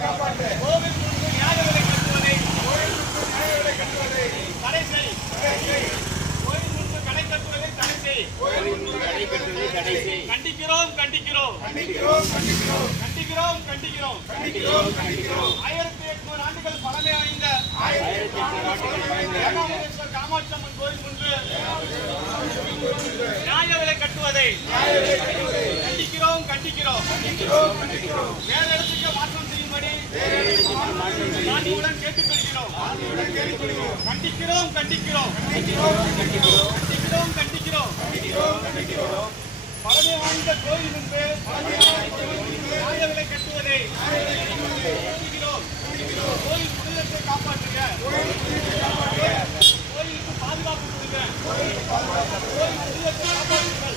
கட்டுவதை கண்டிக்கிறோம் கண்டிக்கிறோம். கண்டிக்கிறோம் கண்டிக்கிறோம் ஆயிரத்தி எட்நூறு ஆண்டுகள் பழமை வாய்ந்த ஏகாம்பரேஸ்வரர் காமாட்சியம்மன் கோயில் முன்பு நியாய விலை கட்டுவதை கண்டிக்கிறோம் கண்டிக்கிறோம் செய்யும்படி நாட்டுடன் கேட்டுக்கொள்கிறோம் கண்டிக்கிறோம் கண்டிக்கிறோம் கண்டிக்கிறோம் கண்டிக்கிறோம் பழமை வாய்ந்த கோயில் முன்பு நியாய விலை கட்டுவதை கண்டிக்கிறோம் கோயில் புனிதத்தை காப்பாற்றுங்க கோயிலுக்கு பாதுகாப்பு கொடுங்க. கோயில் புனிதத்தை காப்பாற்றுங்கள்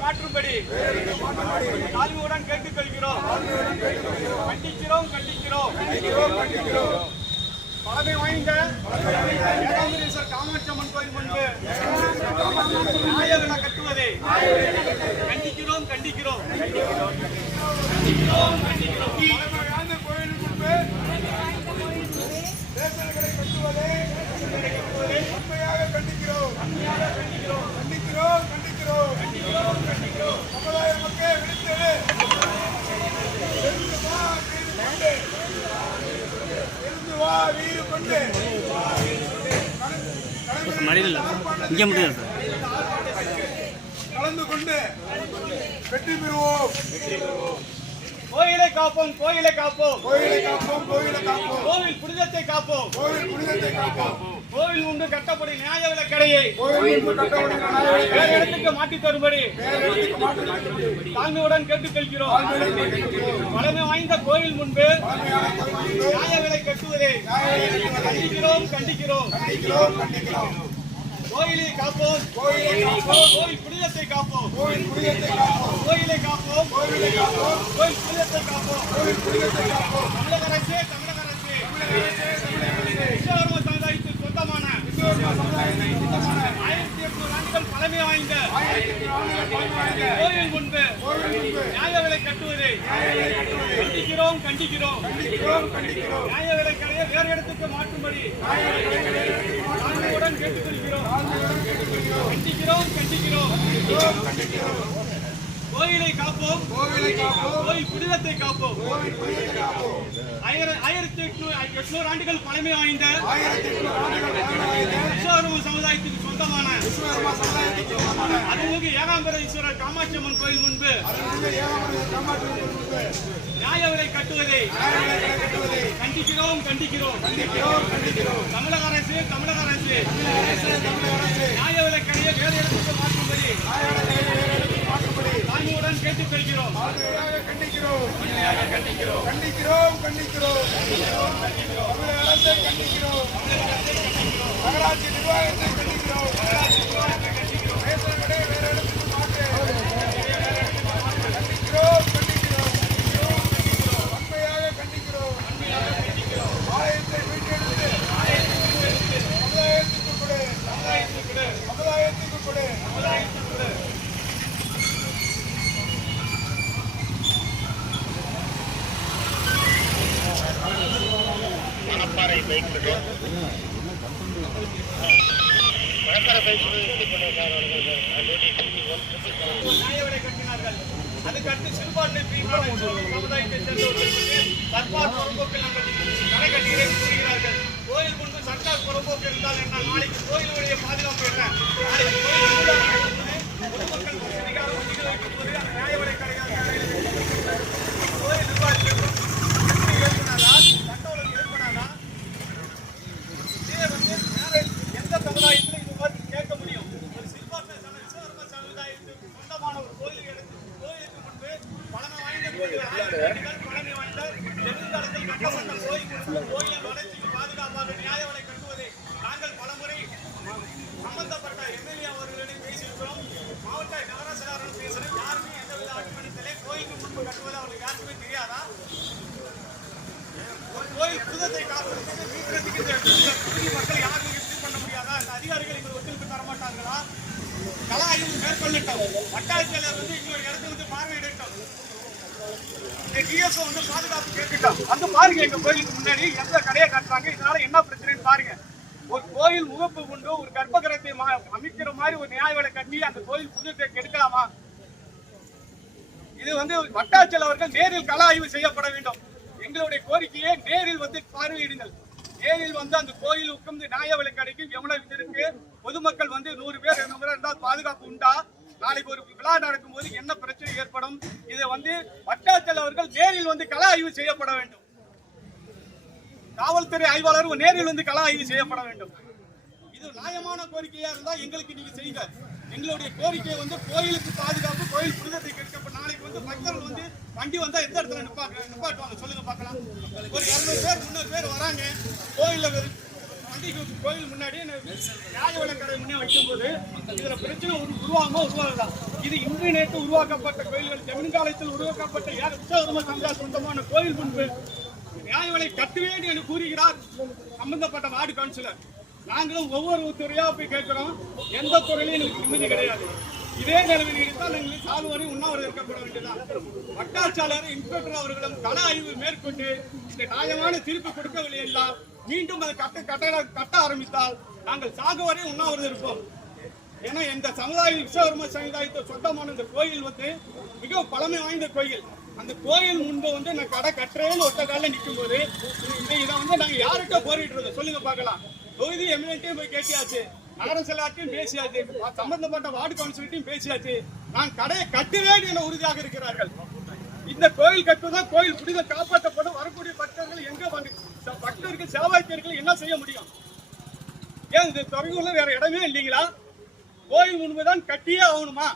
மாற்றும்படி தாழ்மையுடன் கேட்டுக்கொள்கிறோம். கண்டிக்கிறோம் கண்டிக்கிறோம். பழமை வாய்ந்த ஏகாம்பரேஸ்வரர் காமாட்சியம்மன் கோயில் முன்பு நியாய விலை கட்டுவதை கண்டிக்கிறோம் கண்டிக்கிறோம். கண்டிக்கிறோம் கண்டிக்கிறோம். கோயில் முன்பு ரேஷன்களை கட்டுவதை உண்மையாக கண்டிக்கிறோம் கண்டிக்கிறோம் கண்டிக்கிறோம் சமுதாய மக்கள் விடுத்தது இருந்து வா வீடு கொண்டு இருந்து வா வீடு கொண்டு மடியில் இங்கே முடியாது சார். கலந்து கொண்டு வெற்றி பெறுவோம். கோயிலை காப்போம் கோயிலை காப்போம். கோயிலை காப்போம் கோயிலை காப்போம். கோவில் புனிதத்தை காப்போம். கோயில் புனிதத்தை காப்போம். கோவில் முன்பு கட்டப்படி நியாய விலை கடையை. கோயில் முன்பு கட்டப்பட்ட நாயகரை வேறு இடத்துக்கு மாற்றி தரும்படி. தாழ்மையுடன் கேட்டுக்கொள்கிறோம். பழமை வாய்ந்த கோயில் முன்பு நியாய விலை கட்டுவதை கண்டிக்கிறோம் கண்டிக்கிறோம். கோயிலை காப்போம் கோயிலை காப்போம் கோயில் புனிதத்தை காப்போம். கோயில் புனிதத்தை காப்போம். கோயிலை காப்போம் கோயிலை காப்போம். கோயில் புனிதத்தை காப்போம். கோயில் புனிதத்தை காப்போம். தமிழக அரசு தமிழக அரசு. தமிழக அரசு அரசே. விஸ்வகர்ம சமுதாயத்துக்கு சொந்தமான ஆயிரத்தி எட்நூறு பழமை வாய்ந்த கோயில் முன்பு நியாய விலை கட்டுவதை கண்டிக்கிறோம் கண்டிக்கிறோம். கண்டிக்கிறோம் நியாய விலை கடையை வேறு இடத்துக்கு மாற்றும்படி தாழ்மையுடன் கேட்டுக்கொள்கிறோம். கண்டிக்கிறோம் கண்டிக்கிறோம். கோயிலை காப்போம். கோயில் புனிதத்தை காப்போம். ஆயிரத்தி எட்நூறு எட்நூறு ஆண்டுகள் பழமை வாய்ந்த ஆயிரத்தி எட்நூறு ஆண்டுகள் பழமைவாய்ந்த விஸ்வகர்ம சமுதாயத்துக்கு சொந்தமான விஸ்வகர்மா ஏகாம்பர ஈஸ்வரர் காமாட்சி அம்மன் கோயில் முன்பு நியாய விலை கட்டுவதை கண்டிக்கிறோம் கண்டிக்கிறோம். தமிழக அரசு தமிழக அரசு. நியாய விலை கடையை வேறு இடத்துக்கு மாற்றும்படி தாழ்மையுடன் கேட்டுக்கொள்கிறோம். ஆதரவாக கண்டிக்கிறோம். கண்டிக்கிறோம். கண்டிக்கிறோம் கண்டிக்கிறோம். தமிழக அரசை கண்டிக்கிறோம். நகராட்சி நிர்வாகத்தை கண்டிக்கிறோம். வேற இடத்துக்கு மாற்று கண்டிக்கிறோம் கண்டிக்கிறோம் உண்மையாக கண்டிக்கிறோம் ஆலயத்தை மீட்டெடுத்து சமுதாயத்துக்கு கொடு சமுதாயத்துக்கு கொடு நியாய விலை கட்டினார்கள் அதுக்கடுத்து சிறுபான்மை பிரிவான சேர்ந்தவர்களுக்கு சர்க்கார் புறம்போக்கு நாங்கள் கடை கட்டி கூறுகிறார்கள் கோயில் முன்பு சர்க்கார் புறம்போக்கு இருந்தால் என்ன நாளைக்கு கோயிலுடைய பாதுகாப்பு என்ன நாளைக்கு கோயில் பொதுமக்கள் ஒதுக்கி அந்த நியாய கடையாக யாருக்குமே தெரியாதா? கோயில் புதத்தை காப்பதற்கு மீட்கிறதுக்கு இந்த பண்ண முடியாதா? இந்த அதிகாரிகள் எங்கள் ஒத்துழைப்பு தர மாட்டாங்களா? கலா ஆய்வு மேற்கொள்ளட்டும். வட்டாட்சியாளர் வந்து இன்னொரு இடத்துல வந்து பார்வையிடட்டும் இந்த டிஎஸ்ஓ வந்து பாதுகாப்பு கேட்கட்டும் வந்து பாருங்க எங்க கோயிலுக்கு முன்னாடி எந்த கடையை காட்டுறாங்க? இதனால என்ன பிரச்சனைன்னு பாருங்க. ஒரு கோயில் முகப்பு கொண்டு ஒரு கர்ப்பகிரகத்தை அமைக்கிற மாதிரி ஒரு நியாய விலை கட்டி அந்த கோயில் புதுத்தை கெடுக்கலாமா? இது வந்து வட்டாட்சியர் அவர்கள் நேரில் கள ஆய்வு செய்யப்பட வேண்டும். எங்களுடைய கோரிக்கையை நேரில் வந்து பார்வையிடுங்கள். நேரில் வந்து அந்த கோயில் உட்கார்ந்து நியாய விலை கடைக்கு எவ்வளவு இருக்கு? பொதுமக்கள் வந்து நூறு பேர் இருநூறு பேர் இருந்தால் பாதுகாப்பு உண்டா? நாளைக்கு ஒரு விழா நடக்கும்போது என்ன பிரச்சனை ஏற்படும்? இதை வந்து வட்டாட்சியர் அவர்கள் நேரில் வந்து கள ஆய்வு செய்யப்பட வேண்டும். காவல்துறை ஆய்வாளர் நேரில் வந்து கள ஆய்வு செய்யப்பட வேண்டும். இது நியாயமான கோரிக்கையா இருந்தா எங்களுக்கு நீங்க செய்யுங்க. எங்களுடைய கோரிக்கை வந்து கோயிலுக்கு பாதுகாப்பு கோயில் புனிதத்தை கெடுக்கப்ப நாளைக்கு வந்து பக்தர்கள் வந்து வண்டி வந்தா எந்த இடத்துல நிப்பாட்டு நிப்பாட்டுவாங்க? சொல்லுங்க பார்க்கலாம். ஒரு இருநூறு பேர் முந்நூறு பேர் வராங்க. கோயிலில் வண்டிக்கு கோயில் முன்னாடி நியாய விலைக்கடை முன்னே வைக்கும்போது இதுல பிரச்சனை ஒரு உருவாகுமா உருவாகுதான். இது இன்று நேற்று உருவாக்கப்பட்ட கோயில்கள் ஜமீன்காலத்தில் உருவாக்கப்பட்ட யார் விஸ்வகர்ம சந்தா சொந்தமான கோயில் முன்பு நியாய விலை கட்டுவேன் என்று கூறுகிறார் சம்பந்தப்பட்ட வார்டு கவுன்சிலர். நாங்களும் ஒவ்வொரு துறையா போய் கேட்கிறோம். எந்த துறையிலும் எங்களுக்கு நிம்மதி கிடையாது. இதே நிலைமையில் இருந்தால் எங்களுக்கு சாவு வரை உண்ணாவிரதம் இருக்கப்பட வேண்டியதான் வட்டாட்சியாளர் இன்ஸ்பெக்டர் அவர்களும் கள ஆய்வு மேற்கொண்டு இந்த நியாயமான தீர்ப்பு கொடுக்கவில்லை என்றால் மீண்டும் அதை கட்ட கட்ட கட்ட ஆரம்பித்தால் நாங்கள் சாகு வரை உண்ணாவிரதம் இருப்போம். ஏன்னா இந்த சமுதாய விஸ்வகர்ம சமுதாயத்தை சொந்தமான இந்த கோயில் வந்து மிக பழமை வாய்ந்த கோயில். அந்த கோயில் முன்பு வந்து நான் கடை கட்டுறேன்னு ஒத்த காலில் நிற்கும் போது இதை இதை வந்து நாங்கள் யார்கிட்ட போரிட்டு சொல்லுங்க பார்க்கலாம். தொகுதி எம்எல்ஏட்டையும் போய் கேட்டியாச்சு நகர செல்லாட்டையும் பேசியாச்சு சம்பந்தப்பட்ட வார்டு கவுன்சிலர்ட்டையும் பேசியாச்சு நான் கடையை கட்டுவேன் என உறுதியாக இருக்கிறார்கள் இந்த கோயில் கட்டுதான் கோயில் புனித காப்பாற்றப்படும் வரக்கூடிய பக்தர்கள் எங்க வந்து பக்தர்கள் சேவாக்கியர்கள் என்ன செய்ய முடியும் ஏன் இந்த துறைக்குள்ள வேற இடமே இல்லைங்களா கோயில் முன்புதான் கட்டியே ஆகணுமா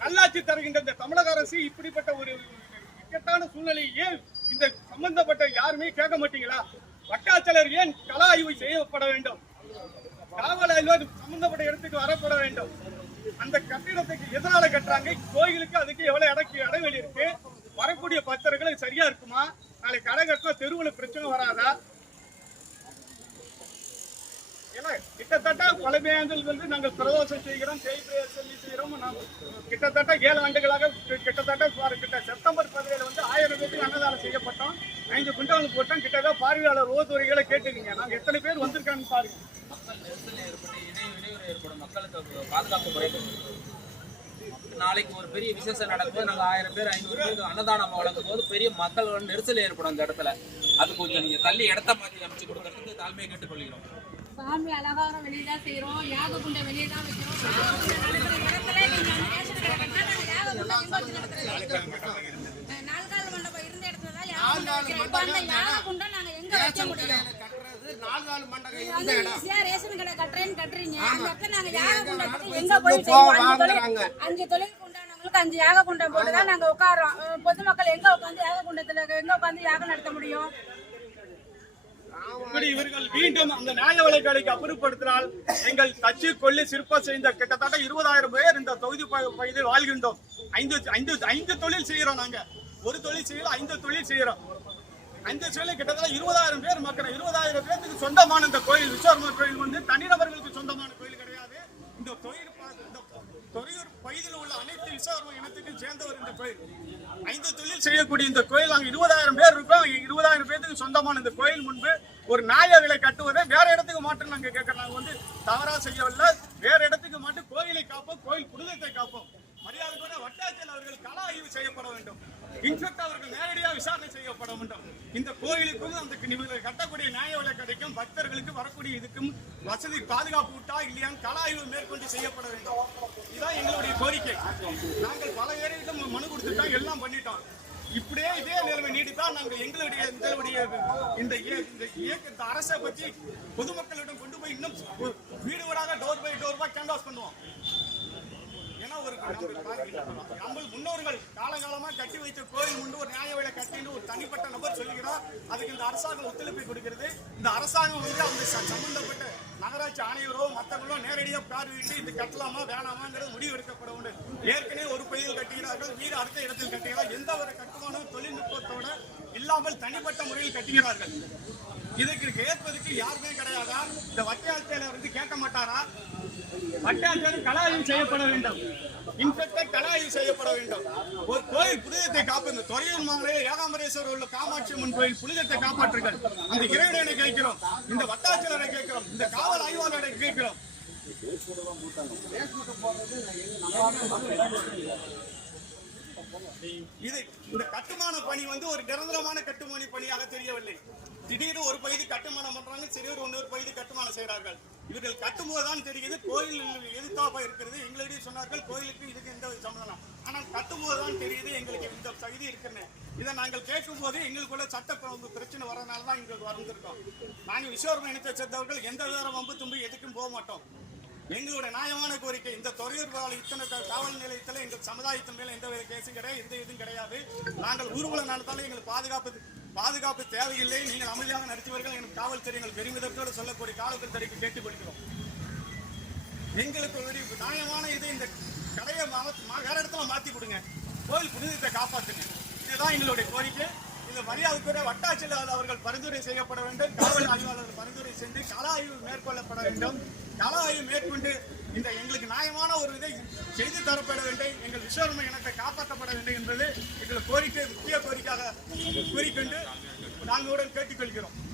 நல்லாட்சி தருகின்ற இந்த தமிழக அரசு இப்படிப்பட்ட ஒரு இக்கட்டான சூழ்நிலையை ஏன் இந்த சம்பந்தப்பட்ட யாருமே கேட்க மாட்டீங்களா வட்டாட்சியர் ஏன் கள ஆய்வு செய்யப்பட வேண்டும்? காவல் ஆய்வு சம்பந்தப்பட்ட இடத்துக்கு வரப்பட வேண்டும். அந்த கட்டிடத்துக்கு எதனால கட்டுறாங்க. கோயிலுக்கு அதுக்கு எவ்வளவு இடக்கு இடைவெளி இருக்கு? வரக்கூடிய பக்தர்களுக்கு சரியா இருக்குமா? நாளைக்கு கடை கட்டினா தெருவில் பிரச்சனை வராதா? ஏன்னா கிட்டத்தட்ட பழமையாண்டில் வந்து நாங்கள் பிரதோஷம் செய்கிறோம் செய்கிறோம். கிட்டத்தட்ட ஏழு ஆண்டுகளாக கிட்டத்தட்ட கிட்ட செப்டம்பர் பதினேழு வந்து ஆயிரம் பேருக்கு அன்னதானம் செய்யப்பட்டோம் ஐந்து குண்டால் போட்டோம் கிட்டத்தட்ட பார்வையாளர் ஓதுறைகளை கேட்டுக்கீங்க. நாங்க எத்தனை பேர் வந்திருக்கான்னு பாருங்க. பாதுகாப்பு குறைக்கப்படும் நாளைக்கு ஒரு பெரிய விசேஷம் நடக்கும்போது நாங்கள் ஆயிரம் பேர் ஐநூறு பேருக்கு அன்னதானம் வழங்கும் போது பெரிய மக்கள் நெரிசல் ஏற்படும் அந்த இடத்துல. அது கொஞ்சம் நீங்க தள்ளி இடத்த மாற்றி அமைச்சு கொடுக்கறதுக்கு தாழ்மையை கேட்டுக்கொள்கிறோம். சாமி அலங்காரம் வெளியே தான் செய்கிறோம் யாக குண்டை வெளியே தான் வைக்கிறோம். நாங்க எங்க வைக்க முடியும்? ரேஷன் கடை கட்டுறேன்னு கட்டுறீங்க. அந்த இடத்துல நாங்க யாக எங்க போய் செய்வோம்? அஞ்சு அஞ்சு தொழிலுக்கு உண்டானவங்களுக்கு அஞ்சு யாக குண்டை போட்டு தான் நாங்க உட்காரோம் பொதுமக்கள் எங்க உட்காந்து யாக குண்டத்துல எங்க உட்காந்து யாகம் நடத்த முடியும்? இப்படி இவர்கள் மீண்டும் அந்த நியாய விலைக்கடைக்கு அப்புறப்படுத்தினால் எங்கள் தச்சு கொல்லி சிற்ப செய்த கிட்டத்தட்ட இருபதாயிரம் பேர் இந்த தொகுதி பகுதியில் வாழ்கின்றோம். ஐந்து ஐந்து ஐந்து தொழில் செய்கிறோம் நாங்க. ஒரு தொழில் செய்யல ஐந்து தொழில் செய்கிறோம் ஐந்து தொழில் கிட்டத்தட்ட இருபதாயிரம் பேர் மக்கள் இருபதாயிரம் பேருக்கு சொந்தமான இந்த கோயில் விஸ்வகர்மா கோயில் வந்து தனிநபர்களுக்கு சொந்தமான கோயில் கிடையாது. இந்த தொழில் இந்த தொழில் பகுதியில் உள்ள அனைத்து விஸ்வகர்ம இனத்துக்கும் சேர்ந்தவர் இந்த கோயில். ஐந்து தொழில் செய்யக்கூடிய இந்த கோயில் அங்கே இருபதாயிரம் பேர் இருக்கோம். இருபதாயிரம் பேருக்கு சொந்தமான இந்த கோயில் முன்பு ஒரு நாய விலை கட்டுவதை வேற இடத்துக்கு மாற்றம் நாங்கள் கேட்கறோம் நாங்கள் வந்து தவறா செய்யவில்லை. வேற இடத்துக்கு மாட்டு கோயிலை காப்போம் கோயில் புனிதத்தை காப்போம். மரியாதை கூட வட்டாட்சியர் அவர்கள் கள ஆய்வு செய்யப்பட வேண்டும். இன்ஸ்பெக்டர் அவர்கள் நேரடியாக விசாரணை செய்யப்பட வேண்டும் இந்த கோயிலுக்கும் அந்த கட்டக்கூடிய நியாய விலை கிடைக்கும் பக்தர்களுக்கு வரக்கூடிய இதுக்கும் வசதி பாதுகாப்பு விட்டா இல்லையான்னு கல ஆய்வு மேற்கொண்டு செய்யப்பட வேண்டும். இதுதான் எங்களுடைய கோரிக்கை. நாங்கள் பல பேரிடம் மனு கொடுத்துட்டோம் எல்லாம் பண்ணிட்டோம். இப்படியே இதே நிலைமை நீடித்தா நாங்கள் எங்களுடைய எங்களுடைய இந்த இய- இந்த அரசை பற்றி பொதுமக்களிடம் கொண்டு போய் இன்னும் வீடு வீடாக டோர் பை டோர் கேன்வாஸ் பண்ணுவோம். ஏன்னா ஒரு நம்ம நம்ம முன்னோர்கள் காலங்காலமா கட்டி வைத்த கோயில் உண்டு ஒரு நியாய விலை கட்டின்னு ஒரு தனிப்பட்ட நபர் சொல்லுகிறார். அதுக்கு இந்த அரசாங்கம் ஒத்துழைப்பை கொடுக்கிறது. இந்த அரசாங்கம் வந்து அந்த சம்பந்தப்பட்ட நகராட்சி ஆணையரோ மற்றவர்களோ நேரடியாக பார்வையிட்டு இது கட்டலாமா வேணாமாங்கிறது முடிவு எடுக்கப்பட உண்டு ஏற்கனவே ஒரு பகுதியில் கட்டுகிறார்கள் வீடு அடுத்த இடத்தில் கட்டுகிறார் எந்த ஒரு கட்டுமானம் தொழில்நுட்பத்தோட இல்லாமல் தனிப்பட்ட முறையில் கட்டுகிறார்கள். இதுக்கு கேட்பதற்கு யாருமே கிடையாதா? இந்த வட்டாட்சியர் வந்து கேட்க மாட்டாரா? பட்டாச்சாரம் கலாய்வு செய்யப்பட வேண்டும். இன்ஸ்பெக்டர் கலாய்வு செய்யப்பட வேண்டும். ஒரு கோயில் புனிதத்தை காப்பது துறையூர் மாநில ஏகாம்பரேஸ்வரர் உள்ள காமாட்சி அம்மன் கோயில் புனிதத்தை காப்பாற்றுங்கள். அந்த இறைவனை கேட்கிறோம் இந்த வட்டாட்சியரை கேட்கிறோம் இந்த காவல் ஆய்வாளரை கேட்கிறோம். இது இந்த கட்டுமான பணி வந்து ஒரு நிரந்தரமான கட்டுமான பணியாக தெரியவில்லை. திடீர்னு ஒரு பகுதி கட்டுமானம் பண்றாங்க சிறியர் இன்னொரு பகுதி கட்டுமானம் செய்கிறார்கள். இவர்கள் கட்டும் போதுதான் தெரியுது கோயில் எதிர்த்தாப்பா இருக்கிறது எங்களிடையே சொன்னார்கள் கோயிலுக்கு இதுக்கு எந்த சம்மந்தம் ஆனால் கட்டும் போதுதான் தெரியுது எங்களுக்கு இந்த சகிதி இருக்குன்னு. இதை நாங்கள் கேட்கும் போது எங்களுக்குள்ள சட்ட பிரச்சனை வரனால தான் எங்களுக்கு வந்திருக்கோம். நாங்கள் விஸ்வரூப இனத்தை சேர்ந்தவர்கள் எந்த வித வம்பு தும்பி எதுக்கும் போக மாட்டோம். எங்களுடைய நியாயமான கோரிக்கை இந்த துறையூர் பால இத்தனை காவல் நிலையத்தில் எங்கள் சமுதாயத்தின் மேல எந்த வித கேஸும் கிடையாது எந்த இதுவும் கிடையாது. நாங்கள் ஊர்வலம் நடத்தாலும் எங்களுக்கு பாதுகாப்பு பாதுகாப்பு தேவையில்லை. நீங்கள் அமைதியாக நடத்துவீர்கள். எனக்கு காவல்துறை எங்கள் பெருமிதத்தோடு சொல்லக்கூடிய காவல்துறைக்கு கேட்டுக்கொள்கிறோம். எங்களுக்கு ஒரு நியாயமான இது இந்த கடையை மா- மா- வேற இடத்துல மாத்தி கொடுங்க. கோயில் புனிதத்தை காப்பாற்றுங்க இதுதான் எங்களுடைய கோரிக்கை. இந்த மரியாதைக்குரிய வட்டாட்சியர் அவர்கள் பரிந்துரை செய்யப்பட வேண்டும். காவல் ஆய்வாளர்கள் பரிந்துரை செய்து கள ஆய்வு மேற்கொள்ளப்பட வேண்டும். கள ஆய்வு மேற்கொண்டு இந்த எங்களுக்கு நியாயமான ஒரு இதை செய்து தரப்பட வேண்டும். எங்கள் விஸ்வரம இனத்தை காப்பாற்றப்பட வேண்டும் என்பது எங்கள் கோரிக்கை கேட்டுக்கொள்கிறோம்.